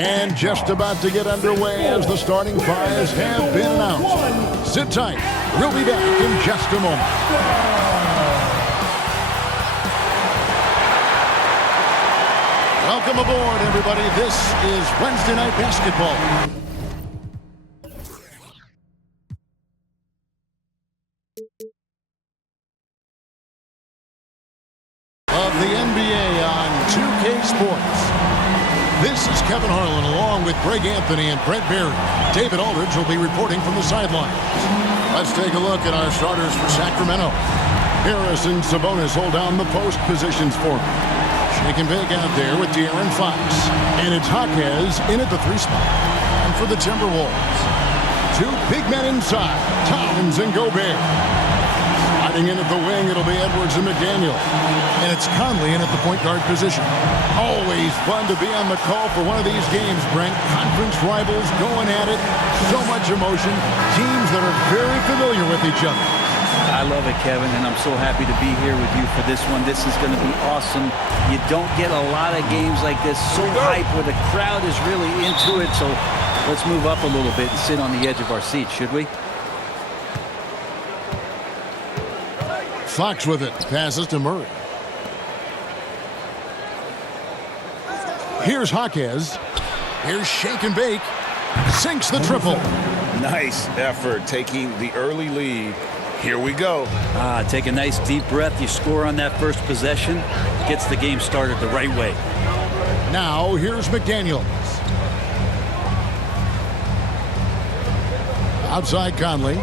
And just about to get underway as the starting fives have been announced. Sit tight. We'll be back in just a moment. Welcome aboard, everybody. This is Wednesday Night Basketball. Of the NBA on 2K Sports. This is Kevin Harlan along with Greg Anthony and Brett Berry. David Aldridge will be reporting from the sidelines. Let's take a look at our starters for Sacramento. Harris and Sabonis hold down the post positions for him. Shake and bake out there with De'Aaron Fox. And it's Jaquez in at the 3 spot. And for the Timberwolves, 2 big men inside, Towns and Gobert. Sliding in at the wing, it'll be Edwards and McDaniel. And it's Conley in at the point guard position. Always fun to be on the call for one of these games, Brent. Conference rivals going at it. So much emotion. Teams that are very familiar with each other. I love it, Kevin, and I'm so happy to be here with you for this one. This is going to be awesome. You don't get a lot of games like this so hype where the crowd is really into it. So let's move up a little bit and sit on the edge of our seats, should we? Fox with it. Passes to Murray. Here's Jaquez. Here's Shake and Bake. Sinks the triple. Nice effort taking the early lead. Here we go. Take a nice deep breath. You score on that first possession. Gets the game started the right way. Now here's McDaniels. Outside Conley.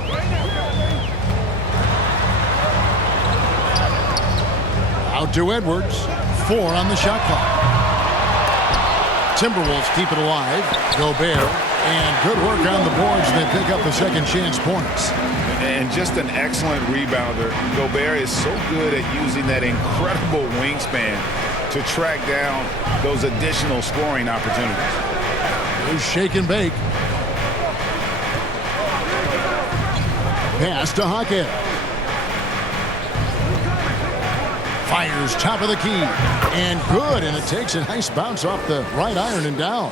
Out to Edwards. 4 on the shot clock. Timberwolves keep it alive. Gobert. And good work on the boards. They pick up the second chance points. And just an excellent rebounder. Gobert is so good at using that incredible wingspan to track down those additional scoring opportunities. Here's Shake and Bake. Pass to Jaquez. Fires top of the key. And good. And it takes a nice bounce off the right iron and down.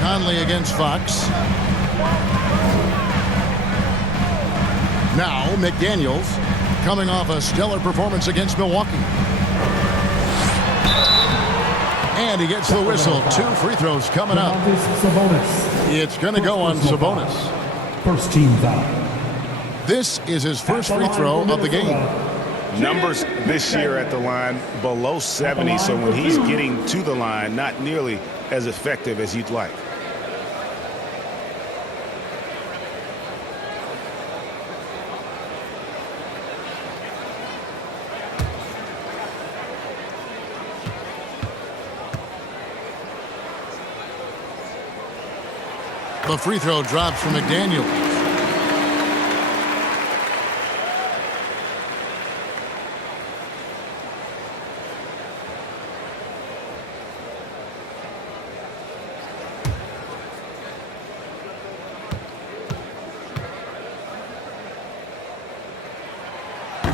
Conley against Fox. Now McDaniels coming off a stellar performance against Milwaukee. And he gets the whistle. 2 free throws coming up. It's going to go on Sabonis. First team foul. This is his first free throw of the game. Numbers this year at the line below 70, so when he's getting to the line, not nearly as effective as you'd like. The free throw drops from McDaniel.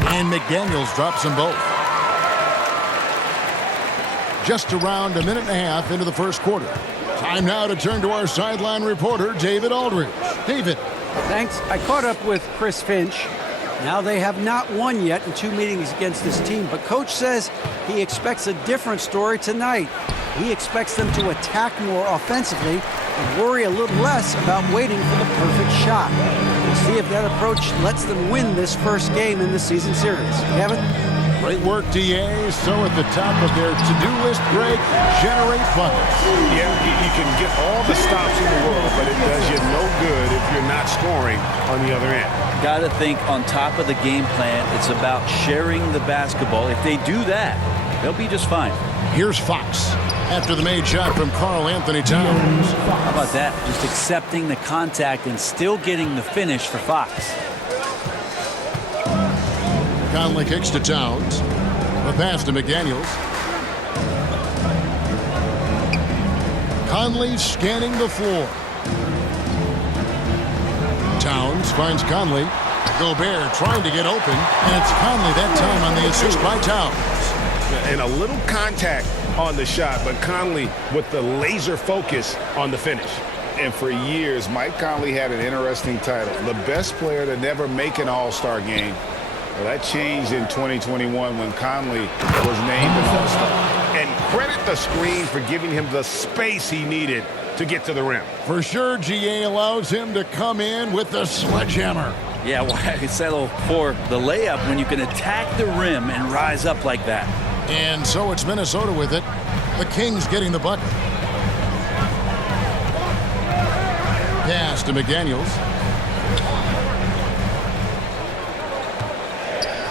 And McDaniels drops them both. Just around a minute and a half into the first quarter. Time now to turn to our sideline reporter, David Aldridge. David. Thanks. I caught up with Chris Finch. Now they have not won yet in 2 meetings against this team, but Coach says he expects a different story tonight. He expects them to attack more offensively and worry a little less about waiting for the perfect shot. We'll see if that approach lets them win this first game in the season series. Kevin? Great work, DA. So at the top of their to-do list, Greg, generate buckets. Yeah, you can get all the stops in the world, but it does you no good if you're not scoring on the other end. Got to think on top of the game plan, it's about sharing the basketball. If they do that, they'll be just fine. Here's Fox after the made shot from Karl Anthony Towns. How about that? Just accepting the contact and still getting the finish for Fox. Conley kicks to Towns. The pass to McDaniels. Conley scanning the floor. Towns finds Conley. Gobert trying to get open, and it's Conley that time on the assist by Towns. And a little contact on the shot, but Conley with the laser focus on the finish. And for years, Mike Conley had an interesting title, the best player to never make an All-Star game. Well, that changed in 2021 when Conley was named an All-Star. And credit the screen for giving him the space he needed to get to the rim. For sure, GA allows him to come in with the sledgehammer. Yeah, why settle for the layup when you can attack the rim and rise up like that? And so it's Minnesota with it. The Kings getting the bucket. Pass to McDaniels.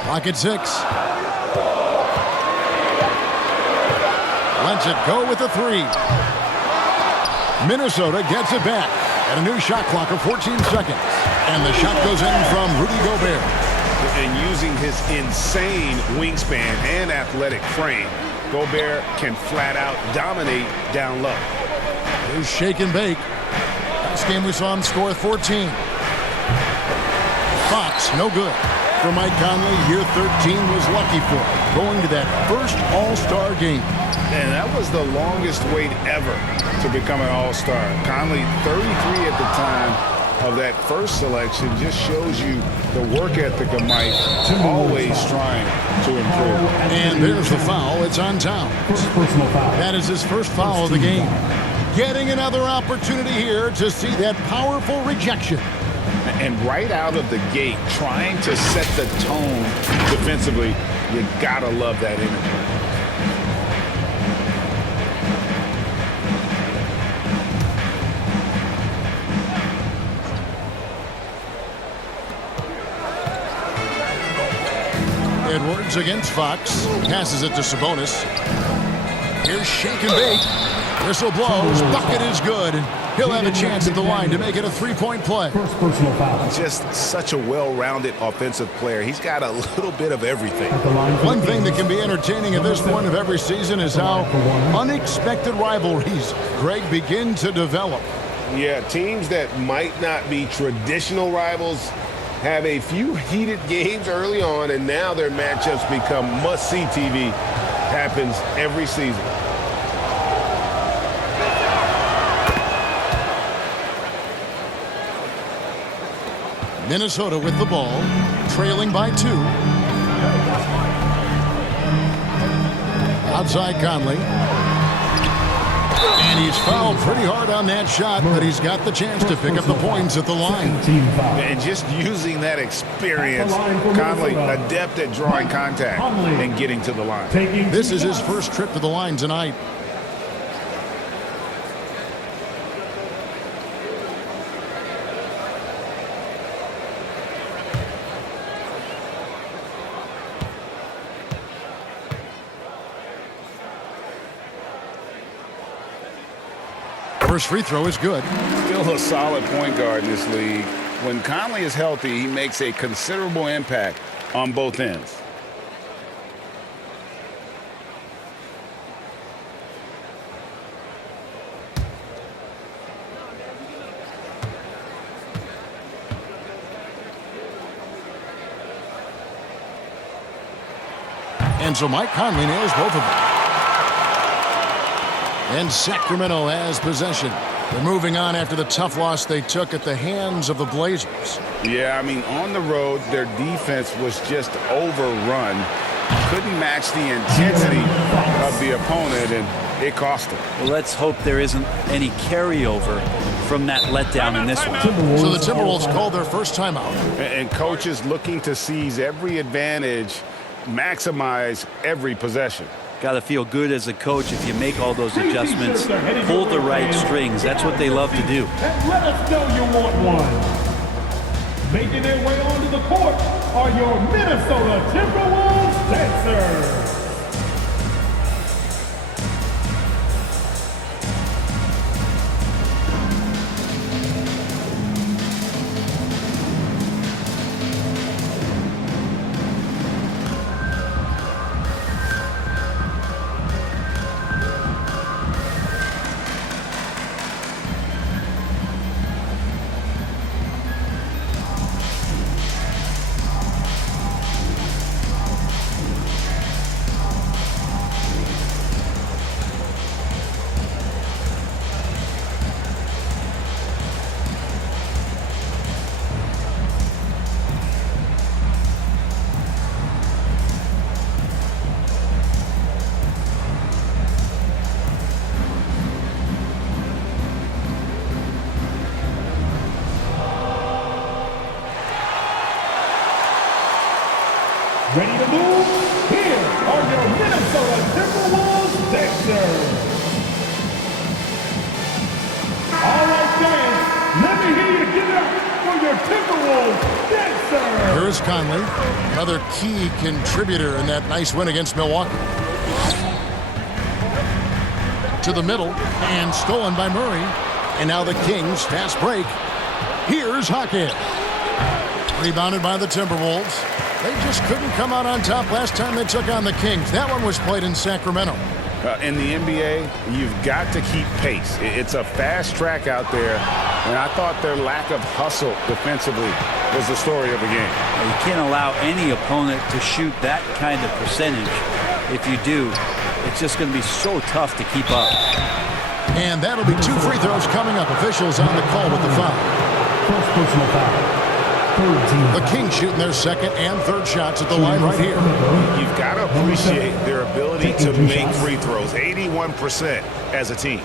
Clock at 6. Lets it go with the 3. Minnesota gets it back at a new shot clock of 14 seconds. And the shot goes in from Rudy Gobert. And using his insane wingspan and athletic frame, Gobert can flat out dominate down low. Here's shake and bake. Last game we saw him score 14. Fox, no good. For Mike Conley, year 13 was lucky for him, going to that first All-Star game. And that was the longest wait ever to become an All-Star. Conley, 33 at the time of that first selection, just shows you the work ethic of Mike, always trying to improve. And there's the foul. It's on Towns. Personal foul. That is his first foul of the game. Getting another opportunity here to see that powerful rejection. And right out of the gate, trying to set the tone defensively, you gotta love that energy. Edwards against Fox. Passes it to Sabonis. Here's shake and bake. Whistle blows. Bucket is good. He'll have a chance at the line to make it a three-point play. First personal foul. Just such a well-rounded offensive player. He's got a little bit of everything. At the line for One the thing that Kings. can be entertaining at this point of every season is how unexpected rivalries, Greg, begin to develop. Yeah, teams that might not be traditional rivals have a few heated games early on, and now their matchups become must-see TV. Happens every season. Minnesota with the ball, trailing by 2. Outside Conley. And he's fouled pretty hard on that shot, but he's got the chance to pick up the points at the line. Team foul. And just using that experience, Conley adept at drawing contact and getting to the line. This is his first trip to the line tonight. First free throw is good. Still a solid point guard in this league. When Conley is healthy, he makes a considerable impact on both ends. And so Mike Conley nails both of them. And Sacramento has possession. They're moving on after the tough loss they took at the hands of the Blazers. Yeah, I mean, on the road, their defense was just overrun. Couldn't match the intensity of the opponent, and it cost them. Well, let's hope there isn't any carryover from that letdown in this one. So the Timberwolves call their first timeout. And coaches looking to seize every advantage, maximize every possession. Got to feel good as a coach if you make all those adjustments, pull the right strings. That's what they love to do. And let us know you want one. Making their way onto the court are your Minnesota Timberwolves dancers. Here is Conley, another key contributor in that nice win against Milwaukee. To the middle, and stolen by Murray. And now the Kings, fast break. Here's Hockey. Rebounded by the Timberwolves. They just couldn't come out on top last time they took on the Kings. That one was played in Sacramento. In the NBA, you've got to keep pace. It's a fast track out there, and I thought their lack of hustle defensively was the story of the game. You can't allow any opponent to shoot that kind of percentage. If you do, it's just going to be so tough to keep up. And that'll be 2 free throws coming up. Officials on the call with the foul. First personal foul. The Kings shooting their second and third shots at the line right here. You've got to appreciate their ability to make free throws. 81% as a team.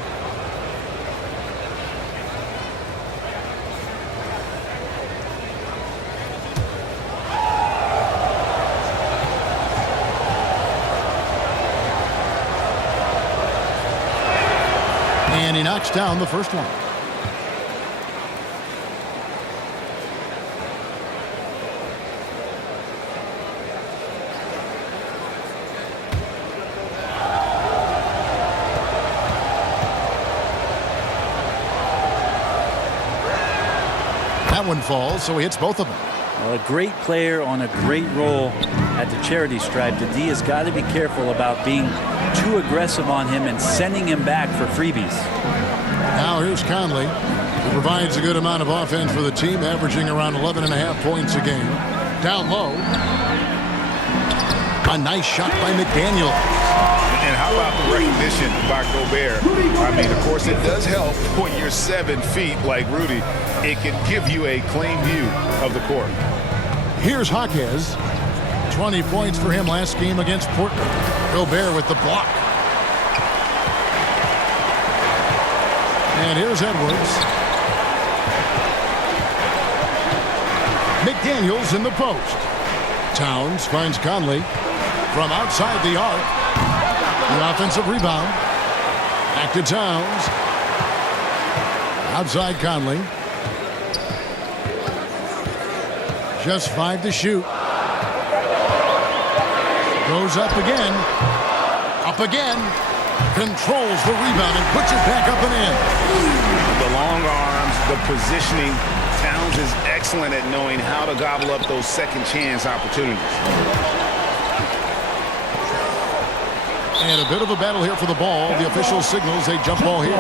And he knocks down the first one. That one falls, so he hits both of them. Well, a great player on a great role at the charity stripe. The D has got to be careful about being too aggressive on him and sending him back for freebies. Now here's Conley, who provides a good amount of offense for the team, averaging around 11.5 points a game. Down low. A nice shot by McDaniel. And how about the recognition by Gobert? I mean, of course, it does help when you're 7 feet like Rudy. It can give you a clean view of the court. Here's Jaquez. 20 points for him last game against Portland. Gobert with the block. And here's Edwards. McDaniels in the post. Towns finds Conley from outside the arc. The offensive rebound. Back to Towns. Outside Conley. Just 5 to shoot. Goes up again. Up again. Controls the rebound and puts it back up and in. The long arms, the positioning. Towns is excellent at knowing how to gobble up those second chance opportunities. And a bit of a battle here for the ball. The official signals a jump ball here.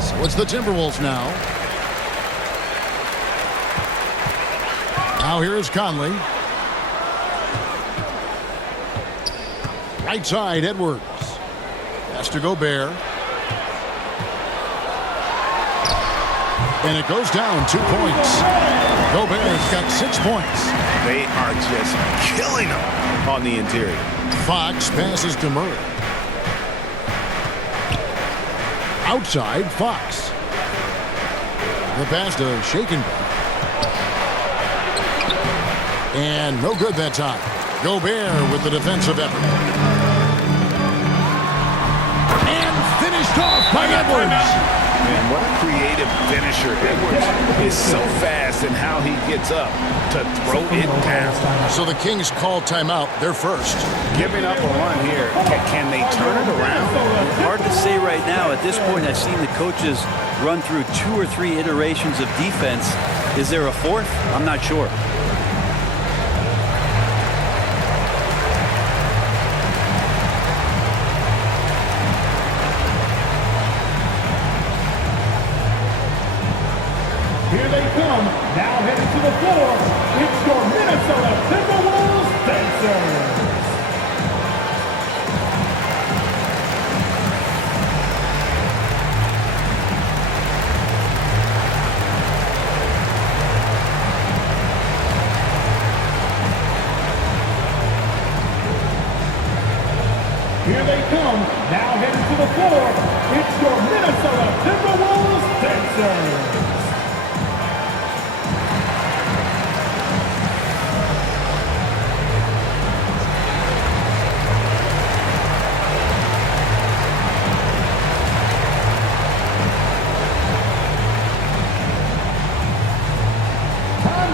So it's the Timberwolves now. Now here's Conley. Right side, Edwards. Has to Gobert. And it goes down 2 points. Gobert's got 6 points. They are just killing them on the interior. Fox passes to Murray. Outside, Fox. The pass to Shaken. And no good that time. Gobert with the defensive effort. And finished off by Edwards. Man, what a creative finisher. Edwards is so fast in how he gets up to throw it down. So the Kings call timeout. They're first. Giving up a run here. Can they turn it around? Hard to say right now. At this point, I've seen the coaches run through 2 or 3 iterations of defense. Is there a fourth? I'm not sure. Here they come, now heading to the floor. It's your Minnesota Timberwolves dancers. Here they come, now heading to the floor. It's your Minnesota Timberwolves dancers.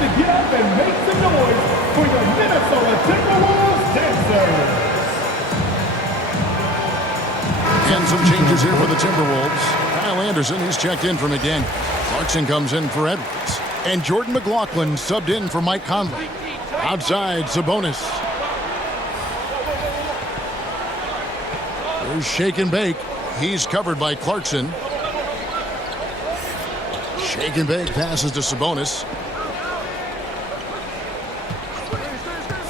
to get up and make some noise for your Minnesota Timberwolves dancers. And some changes here for the Timberwolves. Kyle Anderson, he's checked in for McDaniel. Clarkson comes in for Edwards. And Jordan McLaughlin subbed in for Mike Conley. Outside, Sabonis. There's shake and bake. He's covered by Clarkson. Shake and bake passes to Sabonis.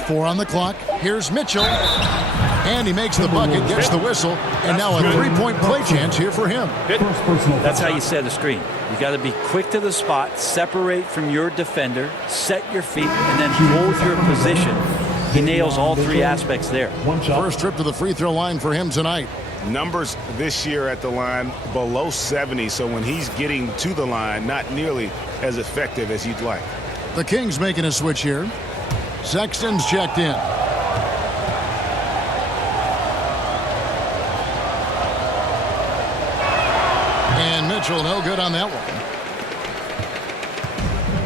4 on the clock. Here's Mitchell. And he makes the bucket, gets the whistle, and now a three-point play chance here for him. That's how you set a screen. You got to be quick to the spot, separate from your defender, set your feet, and then hold your position. He nails all 3 aspects there. First trip to the free throw line for him tonight. Numbers this year at the line below 70, so when he's getting to the line, not nearly as effective as you'd like. The Kings making a switch here. Sexton's checked in. And Mitchell no good on that one.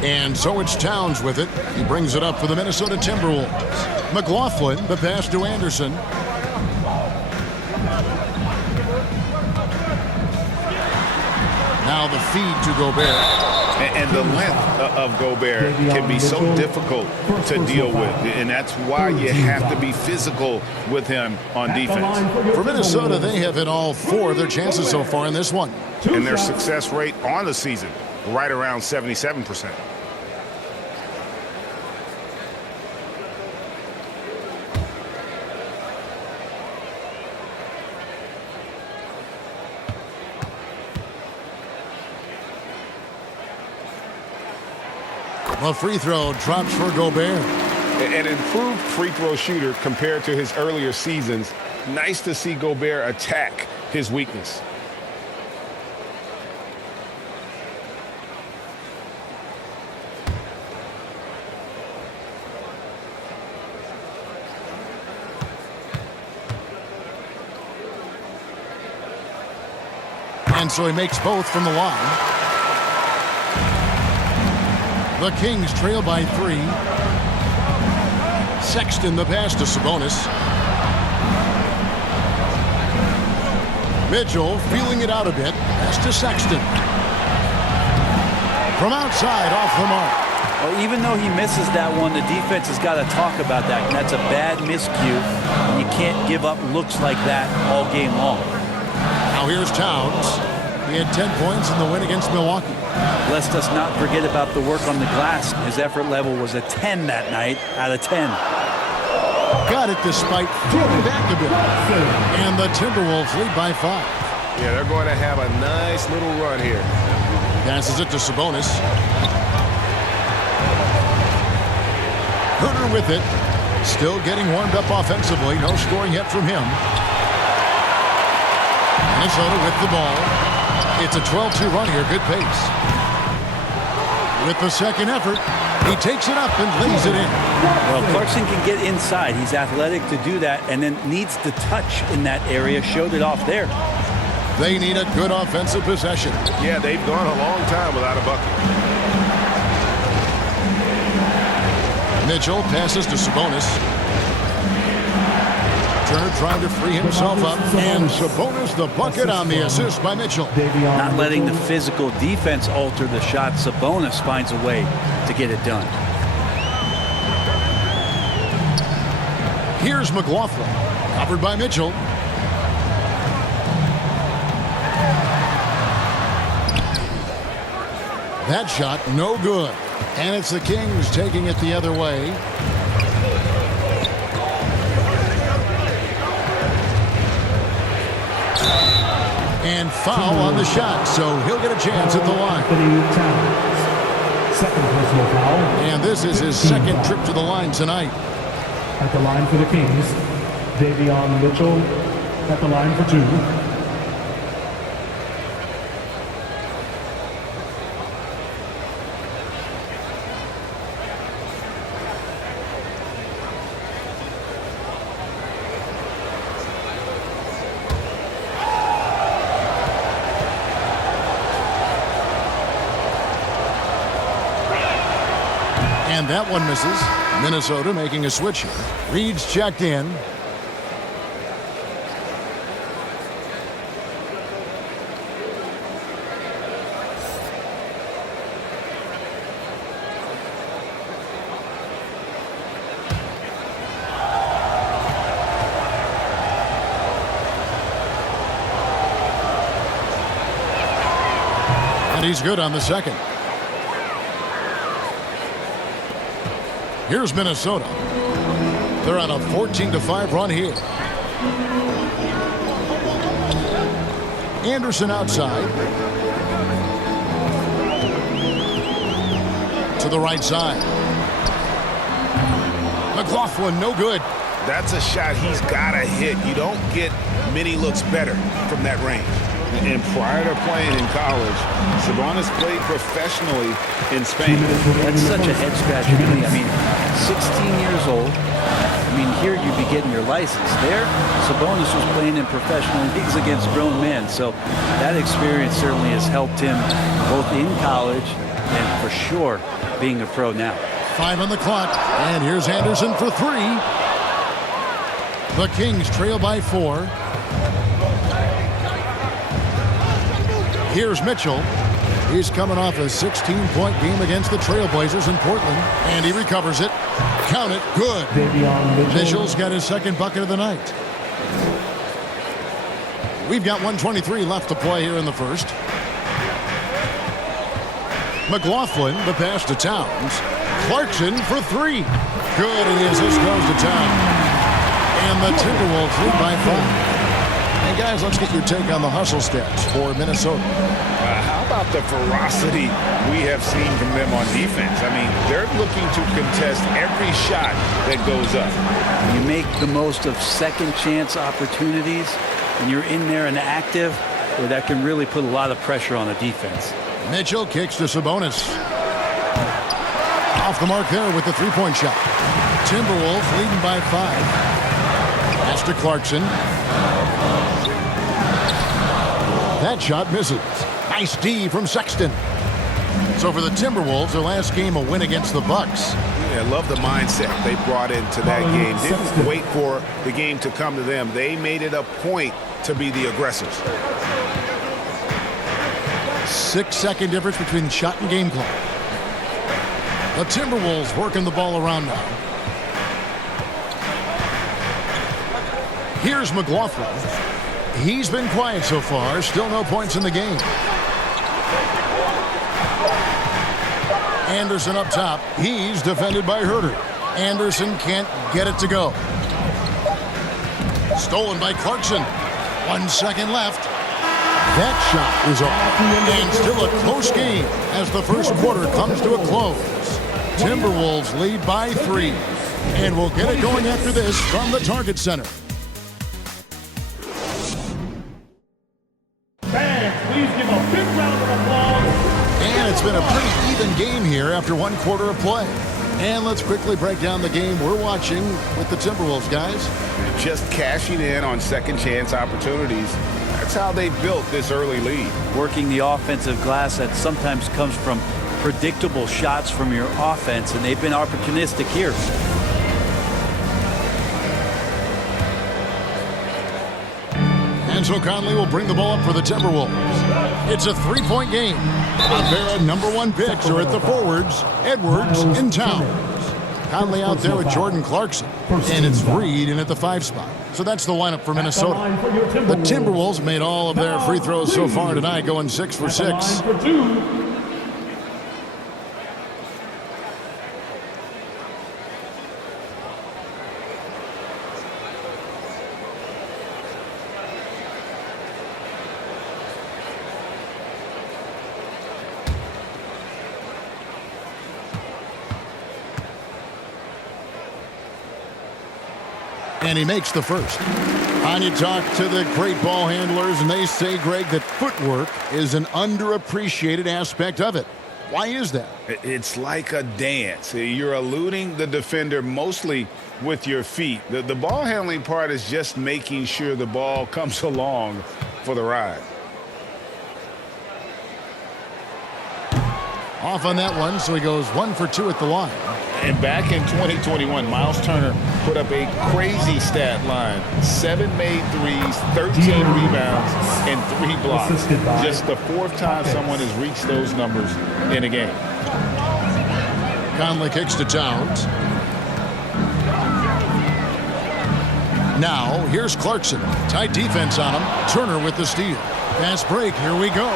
And so it's Towns with it. He brings it up for the Minnesota Timberwolves. McLaughlin, the pass to Anderson. Now the feed to Gobert. And the length of Gobert can be so difficult to deal with, and that's why you have to be physical with him on defense. For Minnesota, they have hit all 4 of their chances so far in this one. And their success rate on the season, right around 77%. A free throw drops for Gobert. An improved free throw shooter compared to his earlier seasons. Nice to see Gobert attack his weakness. And so he makes both from the line. The Kings trail by 3. Sexton the pass to Sabonis. Mitchell feeling it out a bit. Pass to Sexton. From outside, off the mark. Well, even though he misses that one, the defense has got to talk about that. And that's a bad miscue. And you can't give up looks like that all game long. Now here's Towns. He had 10 points in the win against Milwaukee. Let's us not forget about the work on the glass. His effort level was a 10 that night out of 10. Got it despite falling back a bit. And the Timberwolves lead by 5. Yeah, they're going to have a nice little run here. Passes it to Sabonis. Herter with it. Still getting warmed up offensively. No scoring yet from him. Minnesota with the ball. It's a 12-2 run here. Good pace. With the second effort, he takes it up and lays it in. Well, Clarkson can get inside. He's athletic to do that, and then needs the touch in that area. Showed it off there. They need a good offensive possession. Yeah, they've gone a long time without a bucket. Mitchell passes to Sabonis. Turner trying to free himself up, and Sabonis the bucket on the assist by Mitchell. Not letting the physical defense alter the shot. Sabonis finds a way to get it done. Here's McLaughlin, covered by Mitchell. That shot no good, and it's the Kings taking it the other way. And foul on the shot, so he'll get a chance at the line. Second personal foul. And this is his second trip to the line tonight. At the line for the Kings, Davion Mitchell at the line for 2. And that one misses. Minnesota making a switch here. Reed's checked in. And he's good on the second. Here's Minnesota. They're on a 14-5 run here. Anderson outside. To the right side. McLaughlin, no good. That's a shot he's got to hit. You don't get many looks better from that range. And prior to playing in college, Sabonis played professionally in Spain. That's such a head scratcher to me. I mean, 16 years old. I mean, here you'd be getting your license. There, Sabonis was playing in professional leagues against grown men. So that experience certainly has helped him both in college and for sure being a pro now. 5 on the clock. And here's Anderson for 3. The Kings trail by 4. Here's Mitchell. He's coming off a 16-point game against the Trailblazers in Portland. And he recovers it. Count it. Good. Mitchell's got his second bucket of the night. We've got 1:23 left to play here in the first. McLaughlin, the pass to Towns. Clarkson for 3. Good, and the assist goes to Towns. And the Timberwolves lead by 4. And guys, let's get your take on the hustle stats for Minnesota. How about the ferocity we have seen from them on defense? I mean, they're looking to contest every shot that goes up. You make the most of second chance opportunities, and you're in there and active, where that can really put a lot of pressure on a defense. Mitchell kicks to Sabonis. Off the mark there with the three-point shot. Timberwolves leading by 5. Pass to Clarkson. That shot misses. Nice D from Sexton. So for the Timberwolves, their last game a win against the Bucks. Yeah, I love the mindset they brought into that game. Didn't wait for the game to come to them. They made it a point to be the aggressors. 6-second difference between shot and game clock. The Timberwolves working the ball around now. Here's McLaughlin. He's been quiet so far. Still no points in the game. Anderson up top. He's defended by Herter. Anderson can't get it to go. Stolen by Clarkson. 1 second left. That shot is off. And still a close game as the first quarter comes to a close. Timberwolves lead by 3. And we'll get it going after this from the Target Center. Please give a big round of applause. And it's been a pretty even game here after 1 quarter of play. And let's quickly break down the game we're watching with the Timberwolves, guys. Just cashing in on second chance opportunities. That's how they built this early lead. Working the offensive glass that sometimes comes from predictable shots from your offense, and they've been opportunistic here. And so Conley will bring the ball up for the Timberwolves. It's a 3-point game. A pair of #1 picks are at the forwards, Edwards and Towns. Conley out there with Jordan Clarkson. And it's Reed in at the 5 spot. So that's the lineup for Minnesota. The Timberwolves made all of their free throws so far tonight, going 6 for 6. And he makes the first. And you talk to the great ball handlers, and they say, Greg, that footwork is an underappreciated aspect of it. Why is that? It's like a dance. You're eluding the defender mostly with your feet. The ball handling part is just making sure the ball comes along for the ride. Off on that one, so he goes 1 for 2 at the line. And back in 2021, Miles Turner put up a crazy stat line. 7 made threes, 13 rebounds, and 3 blocks. Just the 4th time someone has reached those numbers in a game. Conley kicks to Towns. Now, here's Clarkson. Tight defense on him. Turner with the steal. Fast break. Here we go.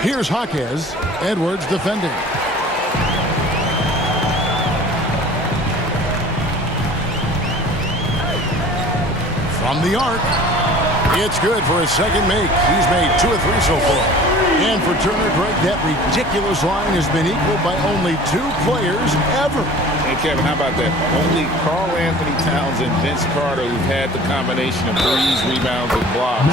Here's Jaquez. Edwards defending. From the arc. It's good for his second make. He's made 2 of 3 so far. And for Turner, Greg, that ridiculous line has been equaled by only 2 players ever. Hey, Kevin, how about that? Only Karl Anthony Towns and Vince Carter, who've had the combination of threes, rebounds, and blocks.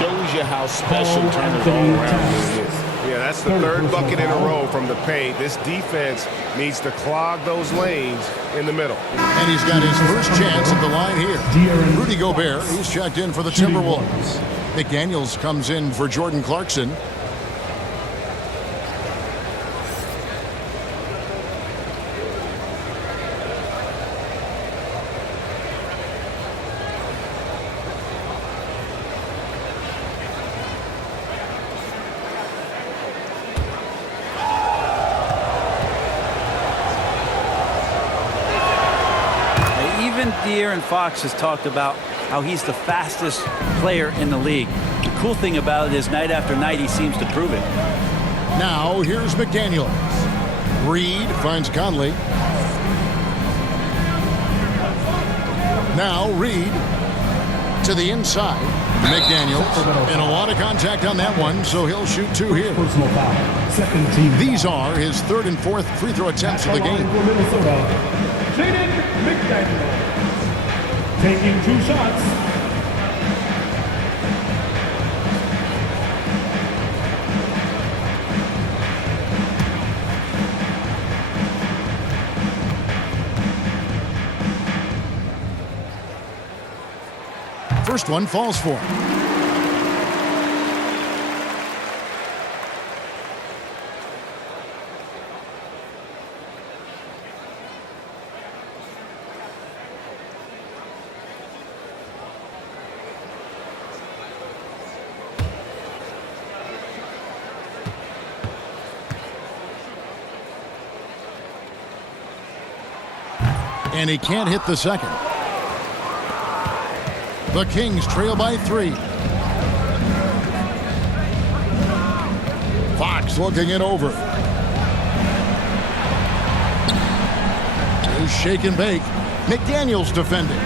Shows you how special Turner's all-around really is. Yeah, that's the 3rd bucket in a row from the paint. This defense needs to clog those lanes in the middle. And he's got his first chance at the line here. Rudy Gobert, he's checked in for the Timberwolves. McDaniels comes in for Jordan Clarkson. De'Aaron Fox has talked about how he's the fastest player in the league. The cool thing about it is night after night he seems to prove it. Now here's McDaniels. Reed finds Conley. Now Reed to the inside. McDaniels, and a lot of contact on that one, so he'll shoot 2 here. These are his 3rd and 4th free throw attempts of the game. McDaniel taking 2 shots. First one falls for him. And he can't hit the second. The Kings trail by 3. Fox looking it over. He's shake and bake. McDaniels defending.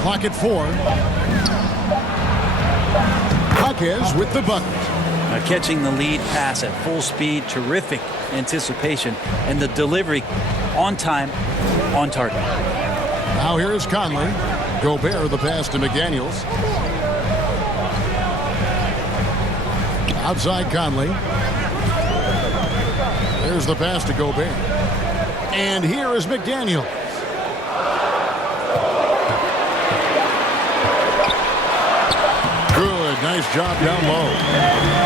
Clock at 4. Jaquez with the bucket. Catching the lead pass at full speed, terrific anticipation, and the delivery on time, on target. Now here is Conley. Gobert the pass to McDaniels. Outside Conley. There's the pass to Gobert. And here is McDaniels. Good, nice job down low.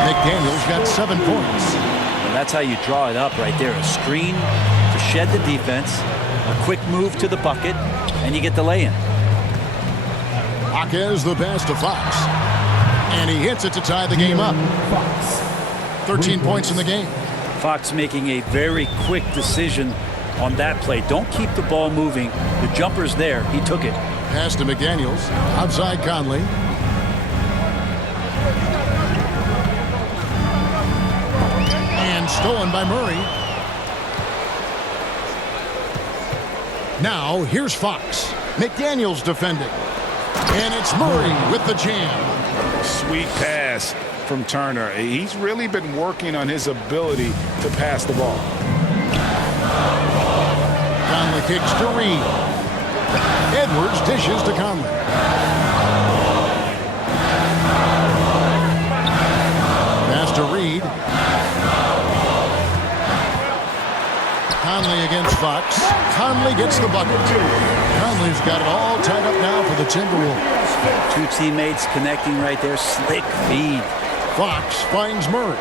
McDaniels got 7 points. And that's how you draw it up right there. A screen to shed the defense, a quick move to the bucket, and you get the lay-in. Jaquez the pass to Fox. And he hits it to tie the game up. 13 points in the game. Fox making a very quick decision on that play. Don't keep the ball moving. The jumper's there. He took it. Pass to McDaniels. Outside Conley. And stolen by Murray. Now here's Fox. McDaniels defending. And it's Murray with the jam. Sweet pass from Turner. He's really been working on his ability to pass the ball. Conley kicks to Reed. Edwards dishes to Conley. Pass to Reed. Conley against Fox. Conley gets the bucket. Conley's got it all tied up now for the Timberwolves. Two teammates connecting right there. Slick feed. Fox finds Murray.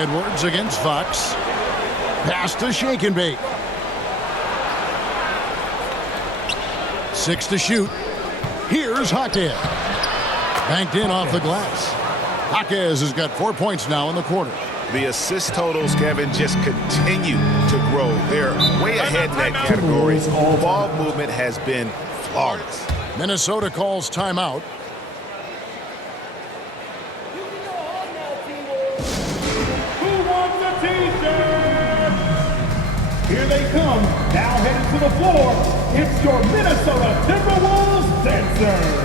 Edwards against Fox. Pass to Shake and Bake. 6 to shoot. Here's Jaquez. Banked in off the glass. Jaquez has got 4 points now in the quarter. The assist totals, Kevin, just continue to grow. They're way ahead in that category. Ball movement has been flawless. Minnesota calls timeout. Who wants a t-shirt? Here they come, now headed to the floor. It's your Minnesota Timberwolves dancers.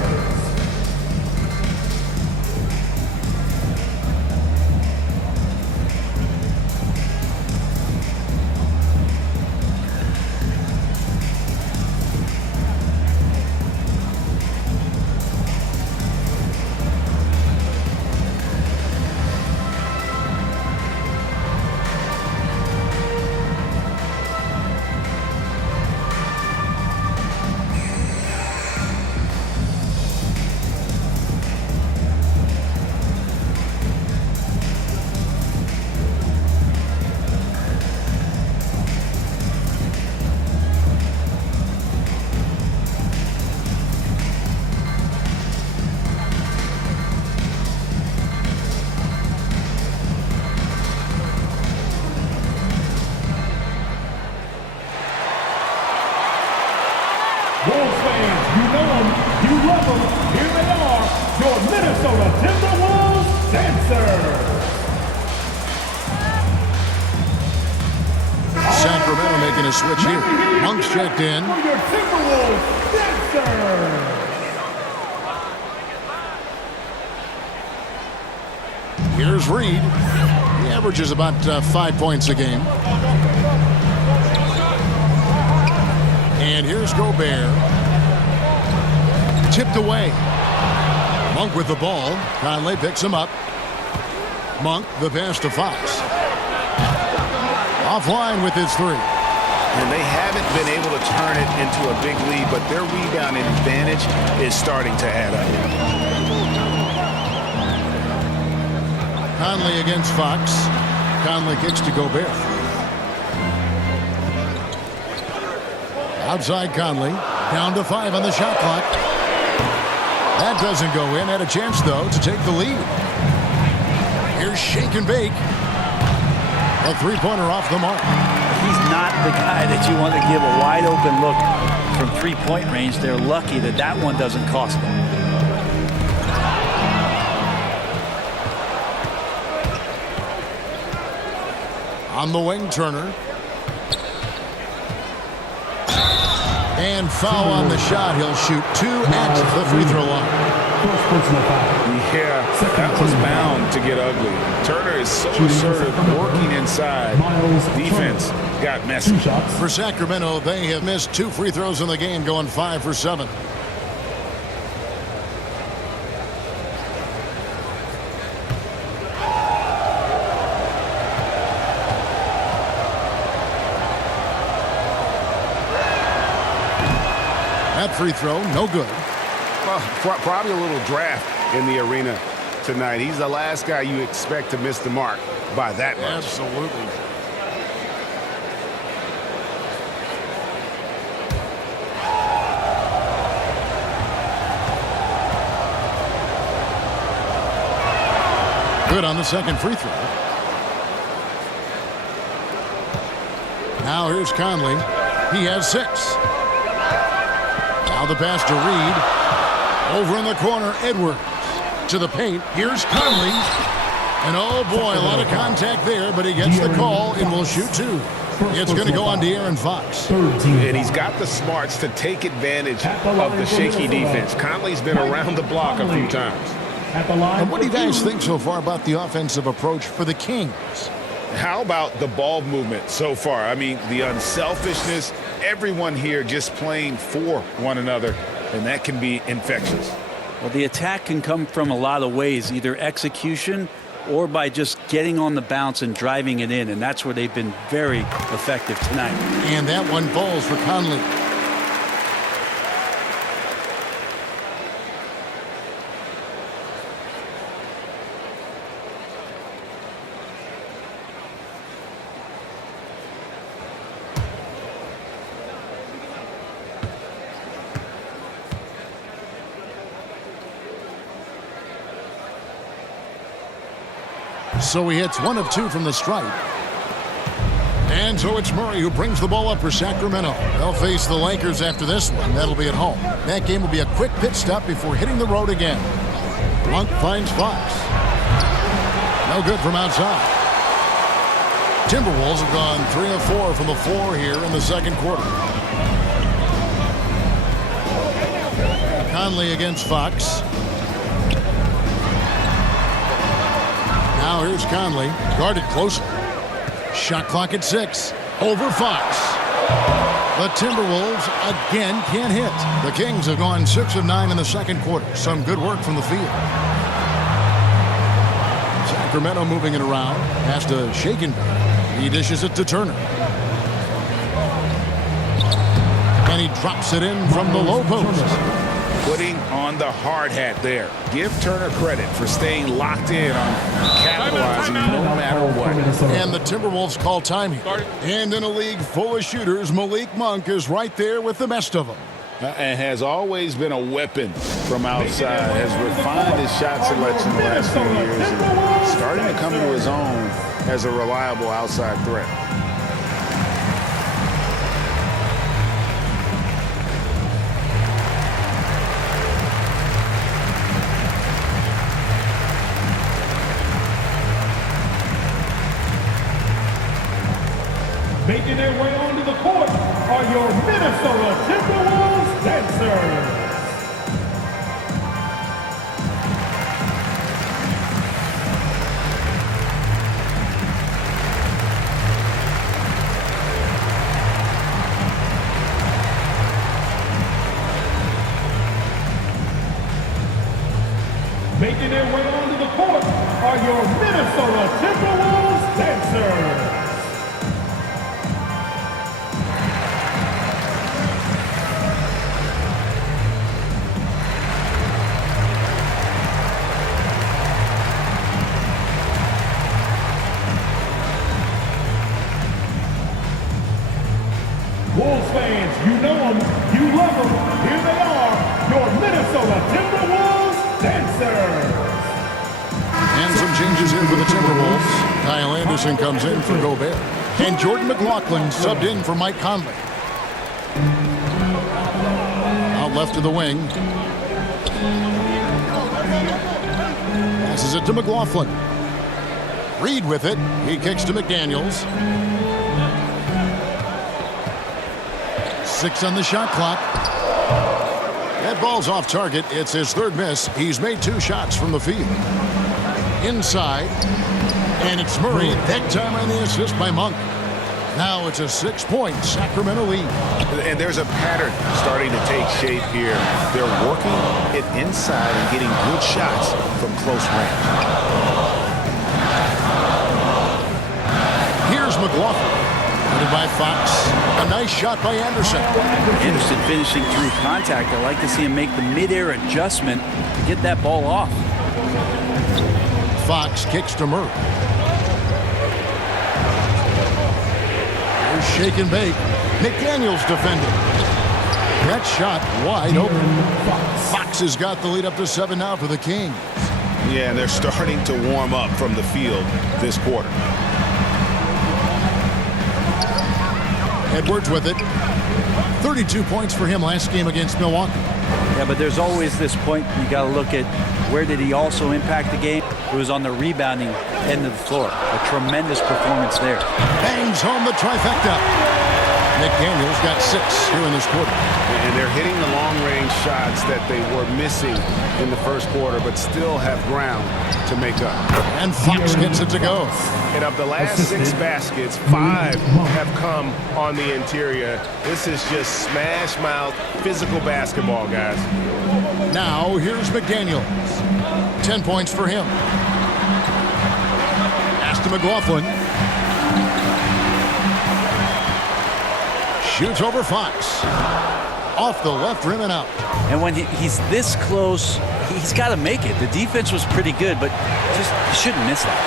Wolves fans, you know them, you love them. Here they are, your Minnesota Timberwolves dancers. Sacramento making a switch here. Monk's checked in. For your Timberwolves dancers. Here's Reed. He averages about 5 points a game. And here's Gobert. Tipped away. Monk with the ball. Conley picks him up. Monk, the pass to Fox. Offline with his three. And they haven't been able to turn it into a big lead, but their rebounding advantage is starting to add up. Conley against Fox. Conley kicks to Gobert. Outside Conley. Down to 5 on the shot clock. That doesn't go in. Had a chance, though, to take the lead. Here's Shake and Bake. A three-pointer off the mark. He's not the guy that you want to give a wide-open look from three-point range. They're lucky that that one doesn't cost them. On the wing, Turner. And foul on the shot. He'll shoot 2 at the free throw line. First personal foul. Yeah, that was bound to get ugly. Turner is so assertive, working inside. Defense got messy. 2 shots. For Sacramento, they have missed 2 free throws in the game, going 5 for 7. That free throw, no good. Well, probably a little draft in the arena tonight. He's the last guy you expect to miss the mark by that much. Absolutely. Good on the second free throw. Now here's Conley. He has 6. Now the pass to Reed. Over in the corner, Edwards. To the paint. Here's Conley. And oh boy, a lot of contact there, but he gets the call and will shoot 2. It's going to go on to Aaron Fox. And he's got the smarts to take advantage of the shaky defense. Conley's been around the block a few times. And what do you guys think so far about the offensive approach for the Kings? How about the ball movement so far? I mean, the unselfishness, everyone here just playing for one another, and that can be infectious. Well, the attack can come from a lot of ways, either execution or by just getting on the bounce and driving it in, and that's where they've been very effective tonight. And that one falls for Conley. So he hits 1 of 2 from the stripe. And so it's Murray who brings the ball up for Sacramento. They'll face the Lakers after this one. That'll be at home. That game will be a quick pit stop before hitting the road again. Monk finds Fox. No good from outside. Timberwolves have gone 3 of 4 from the floor here in the second quarter. Conley against Fox. Now here's Conley, guarded closely. Shot clock at 6. Over Fox. The Timberwolves again can't hit. The Kings have gone 6 of 9 in the second quarter. Some good work from the field. Sacramento moving it around. Has to Shaken. He dishes it to Turner. And he drops it in from the low post. Putting on the hard hat there. Give Turner credit for staying locked in on capitalizing no matter what. And the Timberwolves call time here. And in a league full of shooters, Malik Monk is right there with the best of them. And has always been a weapon from outside. Has refined his shot selection the last few years. And starting to come to his own as a reliable outside threat. Making their way onto the court are your Minnesota Timberwolves dancers. Making their way onto the court are your Minnesota Timberwolves dancers. Wolves fans, you know them, you love them. Here they are, your Minnesota Timberwolves dancers. And some changes here for the Timberwolves. Kyle Anderson comes in for Gobert. And Jordan McLaughlin subbed in for Mike Conley. Out left to the wing. Passes it to McLaughlin. Reed with it. He kicks to McDaniels. 6 on the shot clock. That ball's off target. It's his third miss. He's made 2 shots from the field. Inside. And it's Murray. That time on the assist by Monk. Now it's a 6-point Sacramento lead. And there's a pattern starting to take shape here. They're working it inside and getting good shots from close range. Here's McLaughlin. By Fox. A nice shot by Anderson. Anderson finishing through contact. I like to see him make the mid-air adjustment to get that ball off. Fox kicks to Murray. Here's shake and bake. McDaniels defending. That shot wide open. Fox has got the lead up to 7 now for the Kings. Yeah, and they're starting to warm up from the field this quarter. Edwards with it. 32 points for him last game against Milwaukee. Yeah, but there's always this point you got to look at where did he also impact the game. It was on the rebounding end of the floor. A tremendous performance there. Bangs home the trifecta. McDaniels got 6 here in this quarter. And they're hitting the long-range shots that they were missing in the first quarter, but still have ground to make up. And Fox gets it to go. And of the last 6 baskets, 5 have come on the interior. This is just smash mouth, physical basketball, guys. Now here's McDaniels. 10 points for him. to McLaughlin. Shoots over Fox. Off the left rim and out. And when he's this close, he's got to make it. The defense was pretty good, but just shouldn't miss that.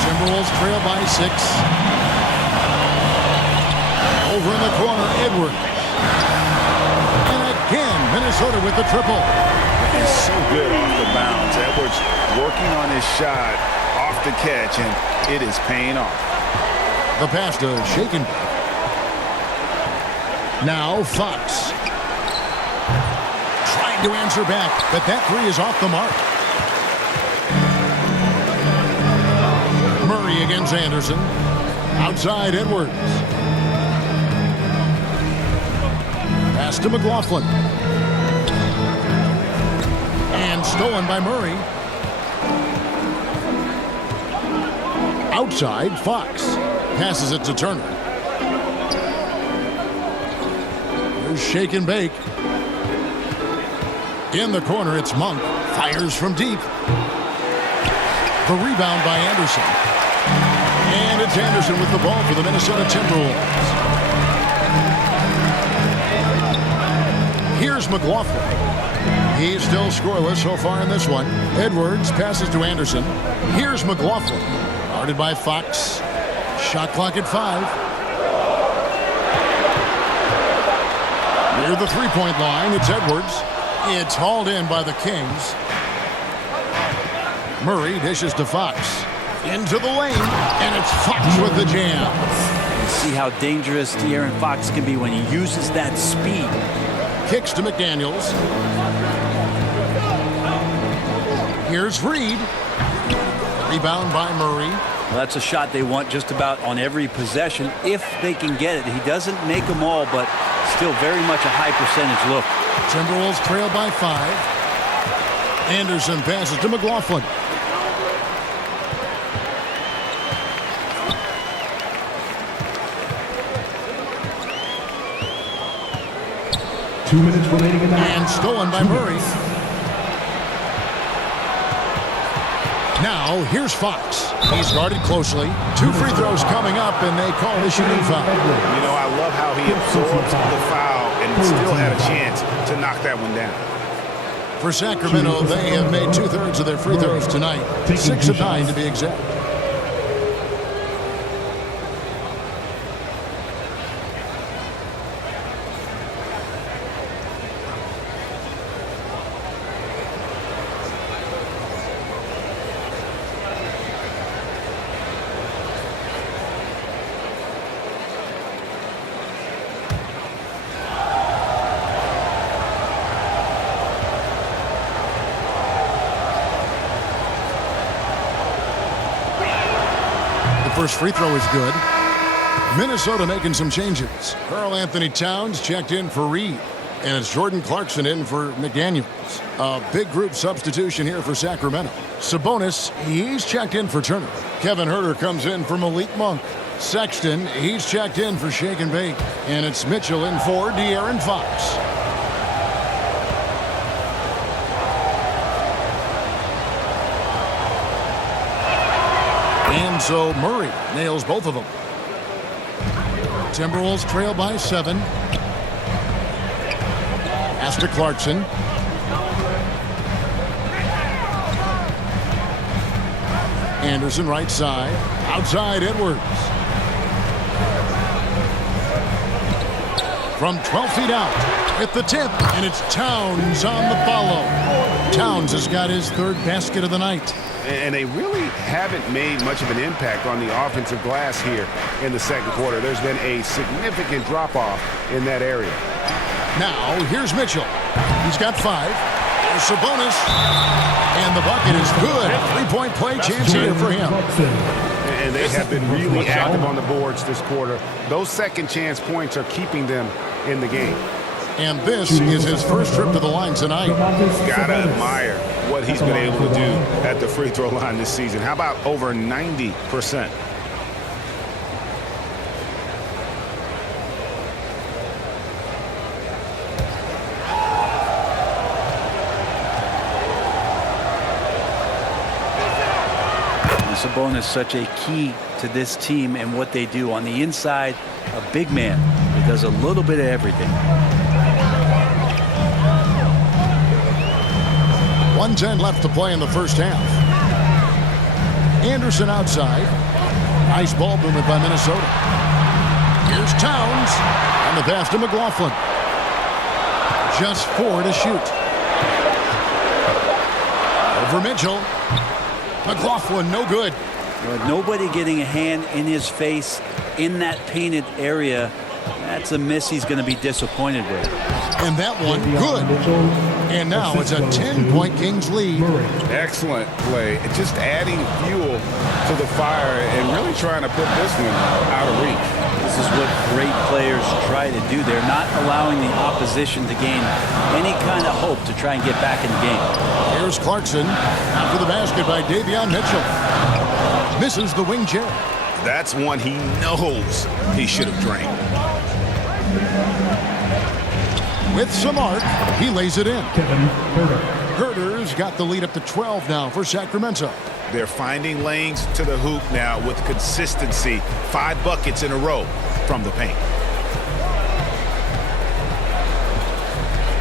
Timberwolves trail by 6. Over in the corner, Edwards. And again, Minnesota with the triple. And so good off the bounds. Edwards working on his shot off the catch, and it is paying off. The pass to Shaken. Now Fox. Trying to answer back, but that three is off the mark. Murray against Anderson. Outside Edwards. Pass to McLaughlin. And stolen by Murray. Outside Fox. Passes it to Turner. Here's Shake and Bake. In the corner, it's Monk. Fires from deep. The rebound by Anderson. And it's Anderson with the ball for the Minnesota Timberwolves. Here's McLaughlin. He's still scoreless so far in this one. Edwards passes to Anderson. Here's McLaughlin. Guarded by Fox. Shot clock at 5. Near the three-point line, it's Edwards. It's hauled in by the Kings. Murray dishes to Fox. Into the lane, and it's Fox with the jam. You see how dangerous De'Aaron Fox can be when he uses that speed. Kicks to McDaniels. Here's Reed. Rebound by Murray. Well, that's a shot they want just about on every possession if they can get it. He doesn't make them all, but still very much a high percentage look. Timberwolves trail by 5. Anderson passes to McLaughlin. 2 minutes remaining in the And stolen by Murray. Now, here's Fox. He's guarded closely. 2 free throws coming up, and they call the shooting foul. You know, I love how he absorbed the foul and still had a chance to knock that one down. For Sacramento, they have made 2/3 of their free throws tonight. 6 of 9 to be exact. First free throw is good. Minnesota making some changes. Karl Anthony Towns checked in for Reed. And it's Jordan Clarkson in for McDaniels. A big group substitution here for Sacramento. Sabonis, he's checked in for Turner. Kevin Huerter comes in for Malik Monk. Sexton, he's checked in for Shake and Bake. And it's Mitchell in for De'Aaron Fox. And so Murray nails both of them. Timberwolves trail by 7. Pass to Clarkson. Anderson right side. Outside Edwards. From 12 feet out. At the tip. And it's Towns on the follow. Towns has got his 3rd basket of the night. And they really haven't made much of an impact on the offensive glass here in the second quarter. There's been a significant drop-off in that area. Now, here's Mitchell. He's got 5. There's Sabonis. And the bucket is good. 3-point play chance here for him. And they have been really active on the boards this quarter. Those second chance points are keeping them in the game. And this is his first trip to the line tonight. Gotta admire what he's been able to do at the free throw line this season. How about over 90%? Sabonis such a key to this team and what they do. On the inside, a big man that does a little bit of everything. 1:10 left to play in the first half. Anderson outside. Nice ball movement by Minnesota. Here's Towns. And the pass to McLaughlin. Just 4 to shoot. Over Mitchell. McLaughlin, no good. Well, nobody getting a hand in his face in that painted area. That's a miss he's going to be disappointed with. And that one, good. And now it's a 10-point Kings lead. Excellent play. Just adding fuel to the fire and really trying to put this one out of reach. This is what great players try to do. They're not allowing the opposition to gain any kind of hope to try and get back in the game. Here's Clarkson after the basket by Davion Mitchell. Misses the wing chair. That's one he knows he should have drained. With some arc, he lays it in. Kevin Herter. Herter's got the lead up to 12 now for Sacramento. They're finding lanes to the hoop now with consistency. 5 buckets in a row from the paint.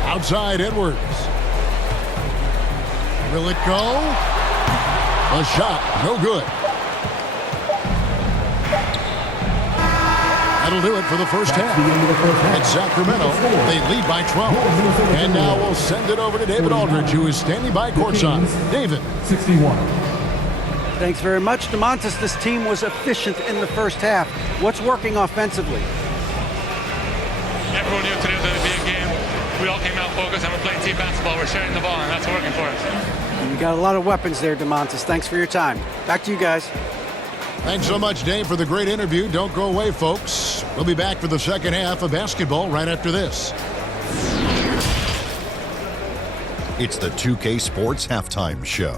Outside Edwards. Will it go? A shot, no good. That'll do it for the first half. At Sacramento, they lead by 12. And now we'll send it over to David Aldridge, who is standing by courtside. David. 61. Thanks very much, DeMontis. This team was efficient in the first half. What's working offensively? Everyone knew today was going to be a game. We all came out focused and we're playing team basketball. We're sharing the ball, and that's working for us. You got a lot of weapons there, DeMontis. Thanks for your time. Back to you guys. Thanks so much, Dave, for the great interview. Don't go away, folks. We'll be back for the second half of basketball right after this. It's the 2K Sports Halftime Show.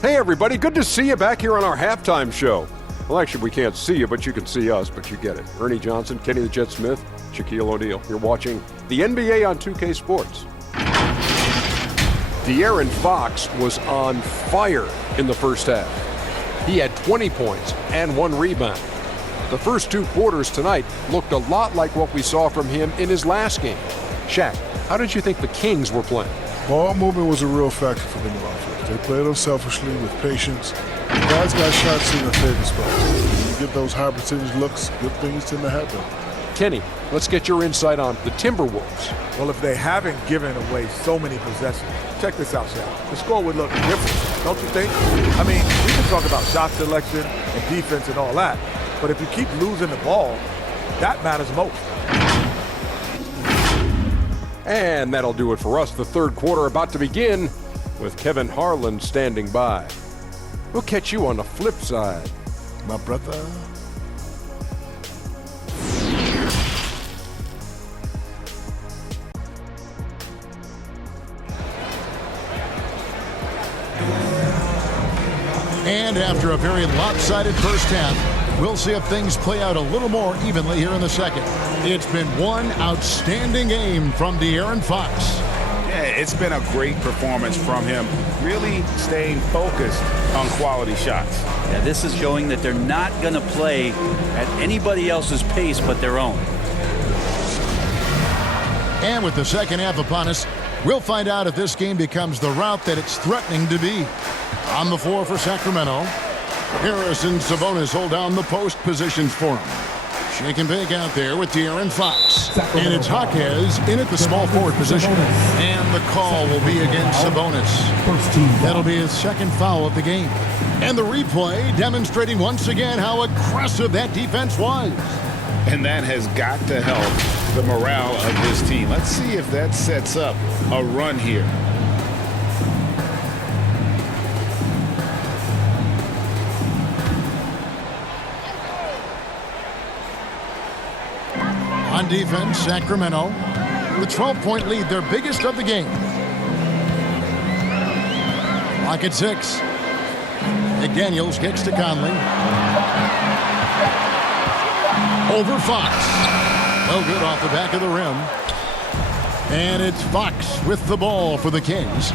Hey, everybody. Good to see you back here on our halftime show. Well, actually, we can't see you, but you can see us, but you get it. Ernie Johnson, Kenny the Jet Smith, Shaquille O'Neal. You're watching the NBA on 2K Sports. De'Aaron Fox was on fire in the first half. He had 20 points and 1 rebound. The first 2 quarters tonight looked a lot like what we saw from him in his last game. Shaq, how did you think the Kings were playing? Ball movement was a real factor for them in offense. They played unselfishly with patience. The guys got shots in their favorite spots. When you get those high percentage looks, good things tend to happen. Kenny, let's get your insight on the Timberwolves. Well, if they haven't given away so many possessions, check this out, Shaq. The score would look different, don't you think? I mean, we can talk about shot selection and defense and all that, but if you keep losing the ball, that matters most. And that'll do it for us. The third quarter about to begin with Kevin Harlan standing by. We'll catch you on the flip side. My brother. And after a very lopsided first half, we'll see if things play out a little more evenly here in the second. It's been one outstanding game from De'Aaron Fox. Yeah, it's been a great performance from him, really staying focused on quality shots. Yeah, this is showing that they're not going to play at anybody else's pace but their own. And with the second half upon us, we'll find out if this game becomes the route that it's threatening to be. On the floor for Sacramento, Harris and Sabonis hold down the post positions for him. Shake and bake out there with De'Aaron Fox. And it's Jaquez in at the small forward position. And the call will be against Sabonis. That'll be his second foul of the game. And the replay demonstrating once again how aggressive that defense was. And that has got to help the morale of this team. Let's see if that sets up a run here. On defense, Sacramento, the 12-point lead, their biggest of the game. Clock at 6. McDaniels kicks to Conley. Over Fox. No good off the back of the rim. And it's Fox with the ball for the Kings.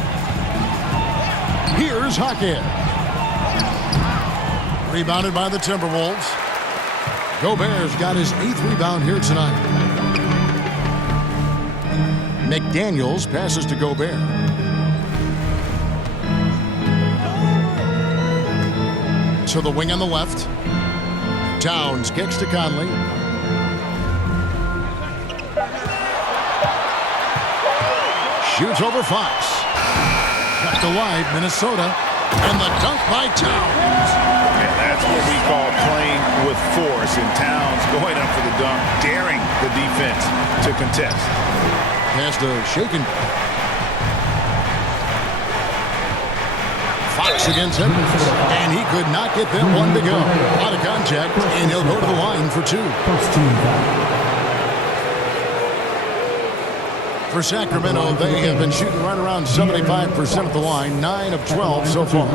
Here's Jaquez. Rebounded by the Timberwolves. Gobert's got his 8th rebound here tonight. McDaniels passes to Gobert. To the wing on the left. Towns kicks to Conley. Shoots over Fox. Kept alive, Minnesota. And the dunk by Towns. And that's what we call playing with force. And Towns going up for the dunk, daring the defense to contest. Pass to Shaken. Fox against Edwards. And he could not get that one to go. Out of contact, and he'll go to the line for 2. For Sacramento, they have been shooting right around 75% at the line, 9 of 12 so far.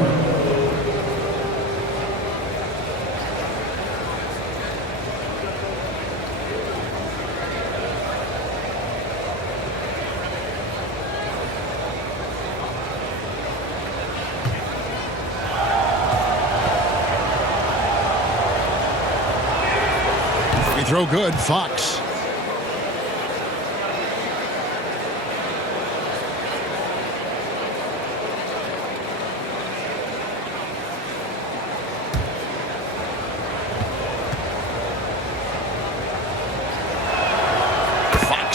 Free throw good, Fox.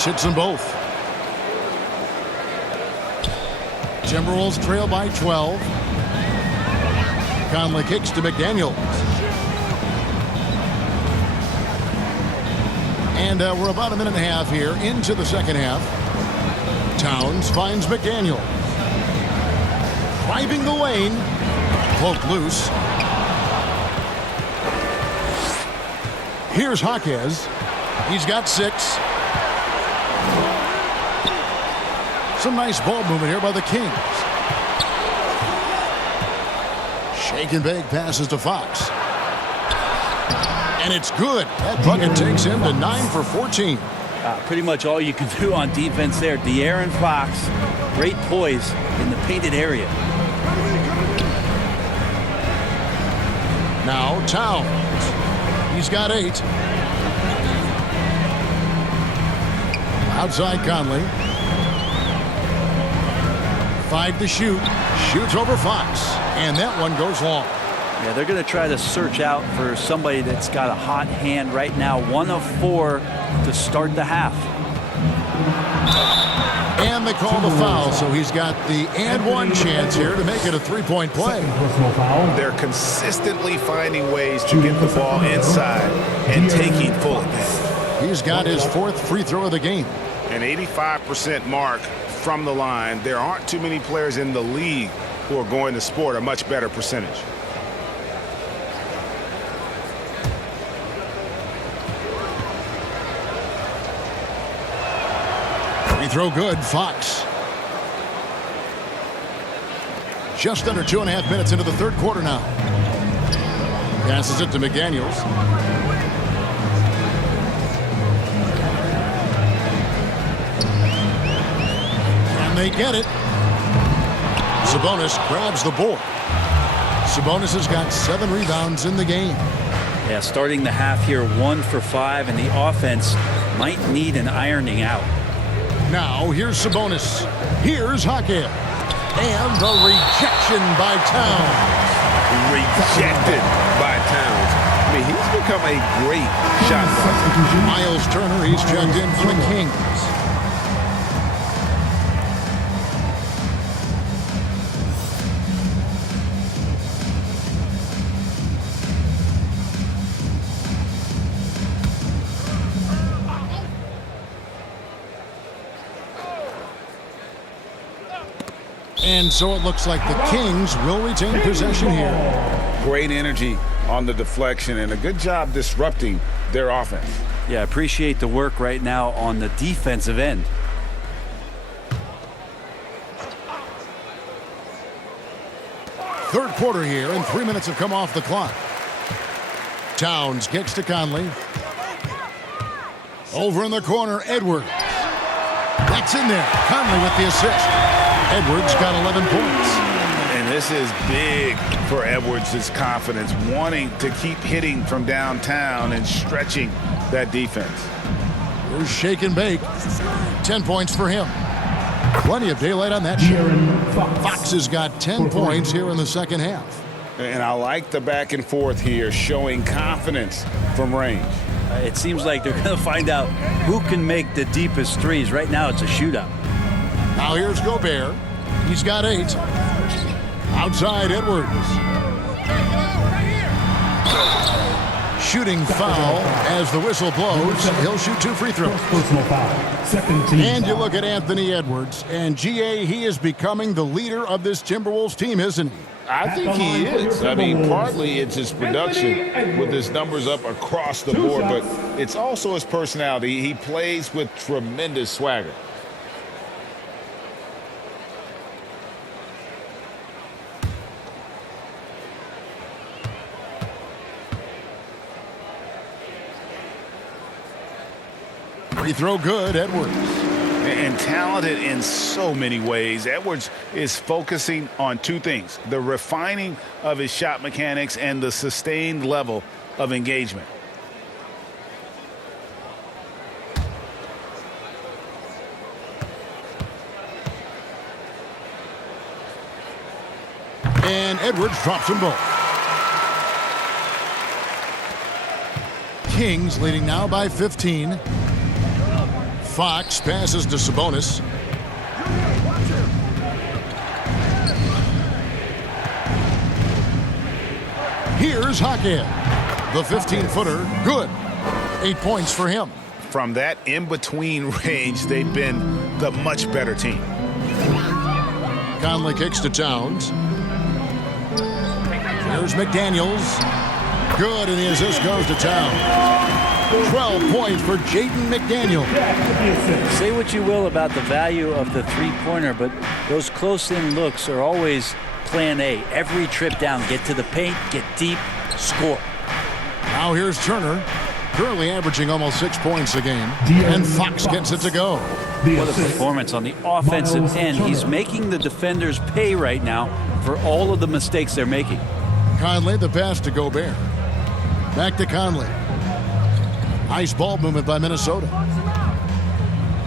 Hits them both. Timberwolves trail by 12. Conley kicks to McDaniels. And we're about a minute and a half here into the second half. Towns finds McDaniels. Driving the lane. Poke loose. Here's Jaquez. He's got 6. Some nice ball movement here by the Kings. Shake and bake passes to Fox. And it's good. That bucket takes him to 9 for 14. Pretty much all you can do on defense there. De'Aaron Fox, great poise in the painted area. Now Towns. He's got 8. Outside Conley. 5 to shoot. Shoots over Fox. And that one goes long. Yeah, they're going to try to search out for somebody that's got a hot hand right now. 1 of 4 to start the half. And they call the foul, so he's got the and 1 chance here to make it a 3-point play. They're consistently finding ways to get the ball inside and taking full advantage. He's got his 4th free throw of the game. An 85% mark from the line. There aren't too many players in the league who are going to sport a much better percentage. Free throw good, Fox. Just under 2.5 minutes into the third quarter now. Passes it to McDaniels. They get it. Sabonis grabs the board. Sabonis has got 7 rebounds in the game. Yeah, starting the half here 1 for 5, and the offense might need an ironing out. Now here's Sabonis. Here's Jaquez. And the rejection by Towns. Rejected by Towns. I mean, he's become a great shot blocker. Miles Turner, he's checked in for the Kings. And so it looks like the Kings will retain possession here. Great energy on the deflection and a good job disrupting their offense. Yeah, appreciate the work right now on the defensive end. Third quarter here, and 3 minutes have come off the clock. Towns kicks to Conley. Over in the corner, Edwards. That's in there. Conley with the assist. Edwards got 11 points. And this is big for Edwards' confidence, wanting to keep hitting from downtown and stretching that defense. Here's shake and bake. 10 points for him. Plenty of daylight on that shot. Fox has got 10 points here in the second half. And I like the back and forth here, showing confidence from range. It seems like they're going to find out who can make the deepest threes. Right now, it's a shootout. Now here's Gobert. He's got 8. Outside Edwards. Shooting foul as the whistle blows. He'll shoot 2 free throws. Personal foul. Second team. And you look at Anthony Edwards, and GA, he is becoming the leader of this Timberwolves team, isn't he? I think he is. I mean, partly it's his production with his numbers up across the board, but it's also his personality. He plays with tremendous swagger. Free throw good, Edwards. And talented in so many ways. Edwards is focusing on 2 things: the refining of his shot mechanics and the sustained level of engagement. And Edwards drops them both. Kings leading now by 15. Fox passes to Sabonis. Here's Hackett. The 15-footer, good. 8 points for him. From that in-between range, they've been the much better team. Conley kicks to Towns. Here's McDaniels. Good, and the assist goes to Towns. 12 points for Jaden McDaniel. Say what you will about the value of the three-pointer, but those close-in looks are always plan A. Every trip down, get to the paint, get deep, score. Now here's Turner, currently averaging almost 6 points a game, and Fox gets it to go. What a performance on the offensive end. He's making the defenders pay right now for all of the mistakes they're making. Conley, the pass to Gobert. Back to Conley. Nice ball movement by Minnesota.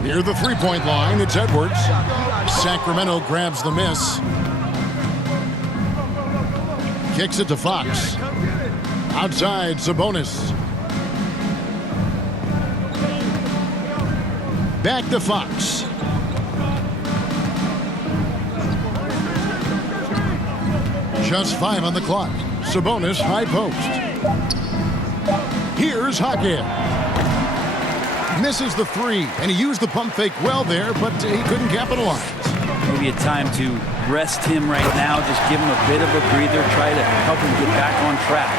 Near the three-point line, it's Edwards. Sacramento grabs the miss. Kicks it to Fox. Outside, Sabonis. Back to Fox. Just 5 on the clock. Sabonis, high post. Here's Hackett. Misses the 3, and he used the pump fake well there, but he couldn't capitalize. Maybe a time to rest him right now, just give him a bit of a breather, try to help him get back on track.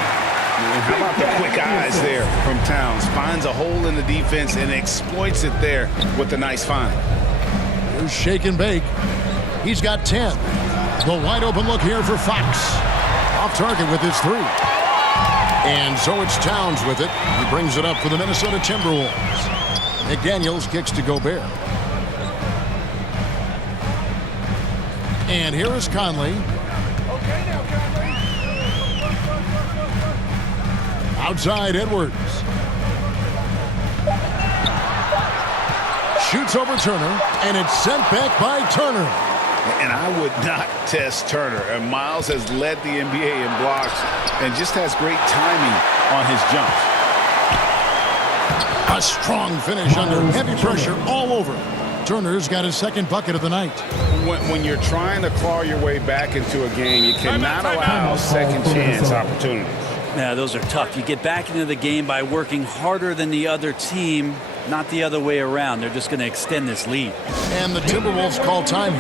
And how about the quick eyes there from Towns? Finds a hole in the defense and exploits it there with a nice find. Here's shake and bake. He's got 10. The wide open look here for Fox. Off target with his 3. And so it's Towns with it. He brings it up for the Minnesota Timberwolves. McDaniels kicks to Gobert. And here is Conley. Outside Edwards. Shoots over Turner, and it's sent back by Turner. And I would not test Turner. And Miles has led the NBA in blocks and just has great timing on his jumps. A strong finish under heavy pressure all over. Turner's got his second bucket of the night. When you're trying to claw your way back into a game, you cannot allow second chance opportunities. Yeah, those are tough. You get back into the game by working harder than the other team, not the other way around. They're just going to extend this lead. And the Timberwolves call time.